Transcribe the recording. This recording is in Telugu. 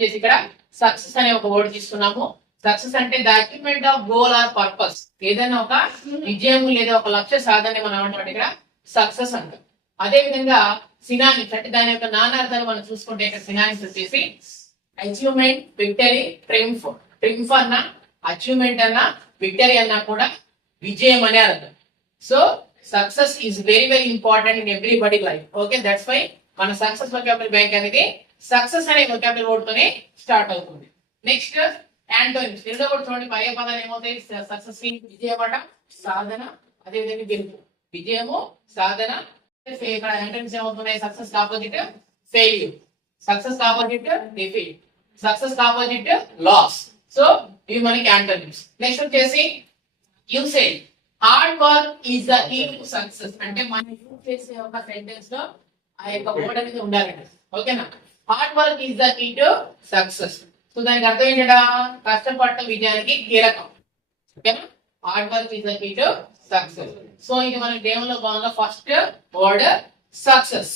చేసి ఇక్కడ సక్సెస్ అనే ఒక వర్డ్ తీసుకున్నాము. సక్సెస్ అంటే the achievement of goal or purpose. ఏదైనా ఒక విజయం లేదా ఒక లక్ష్య సాధన మనం ఏమంటాం ఇక్కడ సక్సెస్ అంటాం. అదే విధంగా సినానిమ్స్ అంటే దాని యొక్క నానార్థాలు మనం చూసుకుంటే ఇక్కడ సినానిమ్స్ వచ్చేసి అచీవ్మెంట్, విక్టరీ, ట్రియంఫ్. ట్రియంఫ్ అన్నా, అచీవ్మెంట్ అన్నా, విక్టరీ అన్నా కూడా విజయం అనే అర్థం. So success is very very important in everybody life. Okay, that's why మన సక్సెస్ వొకాబులరీ బ్యాంక్ అనేది సక్సెస్ అనే వొకాబులరీ వర్డ్ తోనే స్టార్ట్ అవుతుంది. Next antonyms. రెండో కూడా చూడండి, పర్యాయ పదాలు ఏమవుతాయి? సక్సెస్ విజయపడ, సాధన, అదే విధంగా గెలుపు. విజయము, సాధన. ఇక్కడ యాంటోనిమ్స్ ఏమవుతున్నాయి? Success opposite failure, success opposite defeat, success opposite loss. So ఇవి మనకి యాంటోనిమ్స్. నెక్స్ట్ వచ్చేసి usage. Hard work is the key to success. అంటే మనం యూజ్ చేసే ఒక సెంటెన్స్ లో ఆ యొక్క వర్డ్ అనేది ఉండాలండి. ఓకేనా? Hard work is the key to success. So దానికి అర్థం ఏంటంటే కష్టపడటం విజయానికి కీలకం. ఓకేనా? Hard work is the key to success. So ఇది మన దేవుల్లో భాగంగా ఫస్ట్ వర్డ్ సక్సెస్.